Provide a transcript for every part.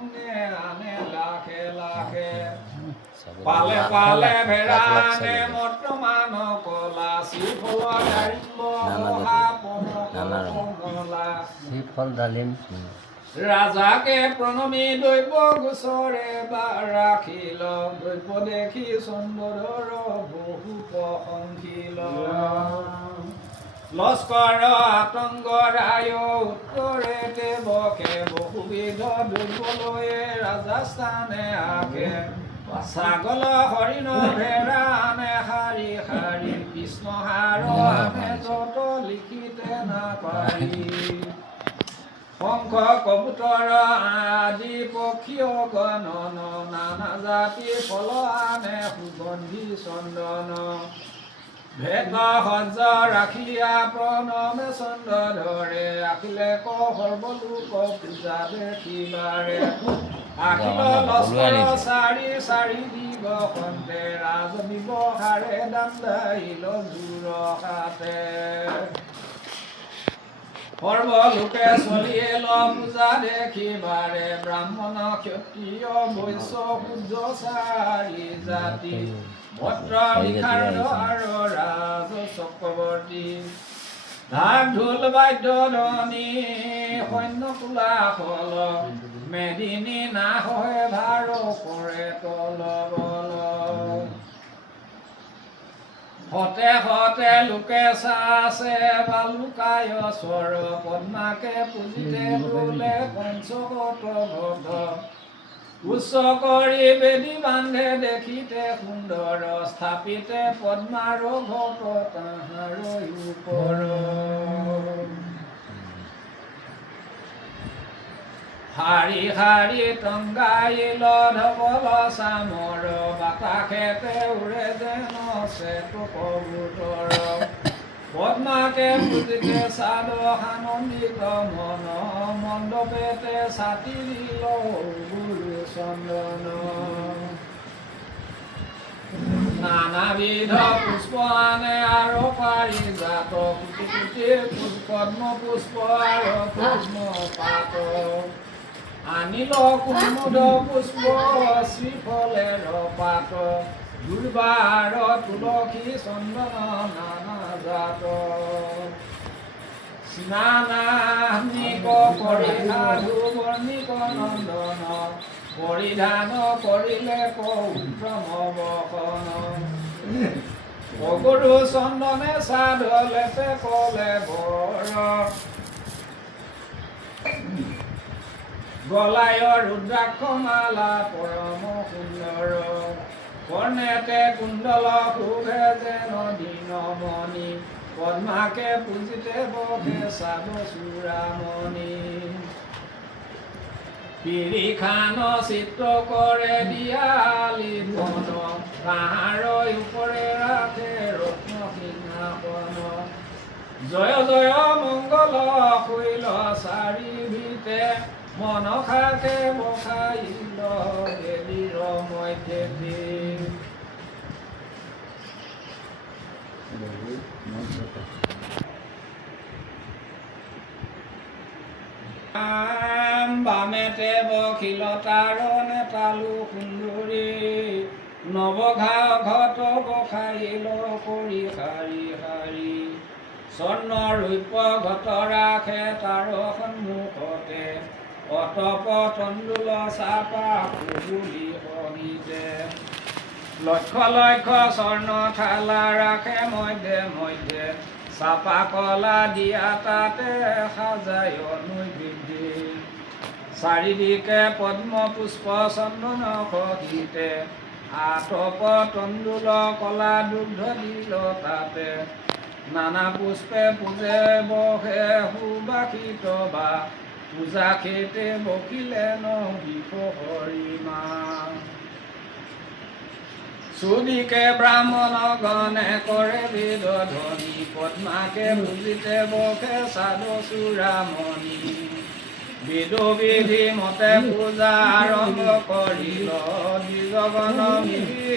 অন্যে আনে লাখে লাখে পালে পালে ভেড়া আনে বৰ্তমান কলা শ্ৰীফল ডালিম্ব লহা কমলা শ্ৰীফল ডালিম ৰাজাকে প্ৰণমী দৈৱ গোচৰে বা ৰাখিল দৈৱ দেখি চন্দৰৰ বহু প্ৰশংসিল লস্কৰ আতংগ ৰায় উত্তৰে দেৱকে বহুবিধ দৈৱলৈয়ে ৰাজস্থানে আকে ছাগল হৰিণ ভেড়া আনে শাৰী শাৰী কৃষ্ণহাৰ আনে যত লিখিতে নাপাৰি শংখ কবুতৰ আদি পক্ষীয় গণন নানা জাতিৰ ফল আনে সুগন্ধি চন্দন ভেদ সজ্জ ৰাখিয়া প্ৰণমে চন্দ্ৰ ধৰে আখিলে ক সৰ্বলোক পূজা দেখিবাৰে আখিল লস্কৰ চাৰি চাৰি দিব সন্তে ৰাজ ব্যৱহাৰে দান্দাইল জোৰ হাতে সৰ্বলোকে চলিয়েল পূজা দেখিবাৰে ব্ৰাহ্মণ ক্ষত্ৰিয় বৈশ্য সূৰ্য চাৰি জাতি ভদ্ৰ বিশাৰদ আৰু ৰাজ চক্ৰৱৰ্তী ঢাক ঢোল বাদ্য ধ্বনি সৈন্য কোলাহল মেদিনী নাহে ভাৰ কৰে তল বল হতে হতে লোকে চাছে বা লুকায় স্বৰ পদ্মাকে পুজিতে বোলে পঞ্চকত ভদ উচ্চ কৰি বেদী বান্ধে দেখিতে সুন্দৰ স্থাপিতে পদ্মাৰ ঘট তাহাৰ ওপৰ শাৰী শাৰী টংগাইল ধবল চামৰ বাতাসেতে উৰে যেন চেত কবুতৰ পদ্মাকে পুজিতে চাদ সানন্দিত মন মণ্ডপেতে ছাতি দিল গুৰু চন্দন নানাবিধ পুষ্প আনে আৰু পাৰিজাত কোটি কোটি পদ্ম পুষ্প আৰু পদ্ম পাত আনিল কুমুদ পুষ্প শ্ৰীফলেৰ পাত দুৰ্বাৰ তুলসী চন্দন নানা জাত স্নানাহ্নিক কৰি সাধু বৰ্ণিক নন্দন পৰিধান কৰিলে কৌত্ৰম বসন অগুৰু চন্দনে সাধ লেপে কলে বৰ গলায় ৰুদ্ৰাক্ষ মালা পৰম সুন্দৰ কৰ্ণেতে কুণ্ডল শোভে যেন দীনমণি পদ্মাকে পুজিতে বহে চাব চূড়ামণি পিৰিখান চিত্ৰ কৰে দিয়ালি বন কাহাৰ ওপৰে ৰাখে ৰত্ন সিংহাসন জয় জয় মংগল শৈল চাৰি ভিতে মনসাকে বসাইল দেৱীৰ মধ্যে বামেতে বখিলতাৰ নেতালু সুন্দৰী নৱঘা ঘট বসাইল কৰি শাৰী শাৰী স্বৰ্ণ ৰূপ ঘট ৰাখে তাৰ সন্মুখতে অতপ তণ্ডুল চাপা পুলি সহিতে লক্ষ লক্ষ স্বৰ্ণ থালা ৰাখে মধ্যে মধ্যে চাপা কলা দিয়া তাতে সাজায় নৈবেদ্যে চাৰিদিকে পদ্ম পুষ্প চন্দন সহিতে আতপ তণ্ডুল কলা দুগ্ধ দিল তাতে নানা পুষ্পে পূজে বহে সুবাসিত বা পূজা খেতে বকিলে নহিব হৰিমা চুদিকে ব্ৰাহ্মণ গণে কৰে বেদ ধ্বনি পদ্মাকে বুজিতে বকে চাদ চূড়ামণি বিদু বিধি মতে পূজা আৰম্ভ কৰিল দ্বিজগণ মিলি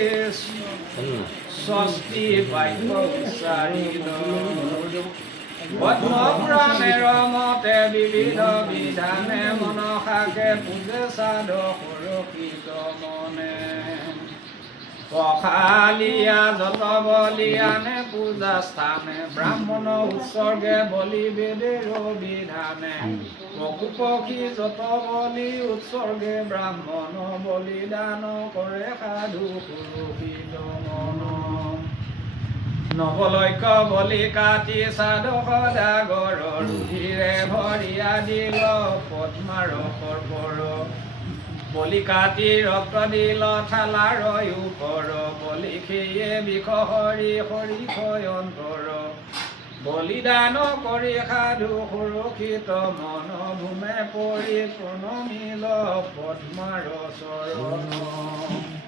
ষষ্ঠী বাক্য উচ্চাৰিল পদ্মপুৰাণেৰ মতে বিবিধ বিধানে মনসাকে পূজে সাধ সুৰক্ষিত মনে পখালিয়া যত বলিয়ানে পূজা স্থানে ব্ৰাহ্মণ উৎসৰ্গে বলি বেদেৰ বিধানে পশু পক্ষী যত বলি উৎসৰ্গে ব্ৰাহ্মণ বলিদান কৰে সাধু সুৰক্ষিত মন নৱলক্ষ বলি কাটি সাধু সদাগৰ ৰুধিৰে ভৰিয়া দিল পদ্মাৰ সৰ্বৰ বলি কাটি ৰক্ত দিল থালাৰ ওপৰ বলি সেয়ে বিষ হৰি হৰি অন্তৰ বলিদান কৰি সাধু সুৰক্ষিত মন ভূমে পৰি প্ৰণমিল পদ্মাৰ চৰণ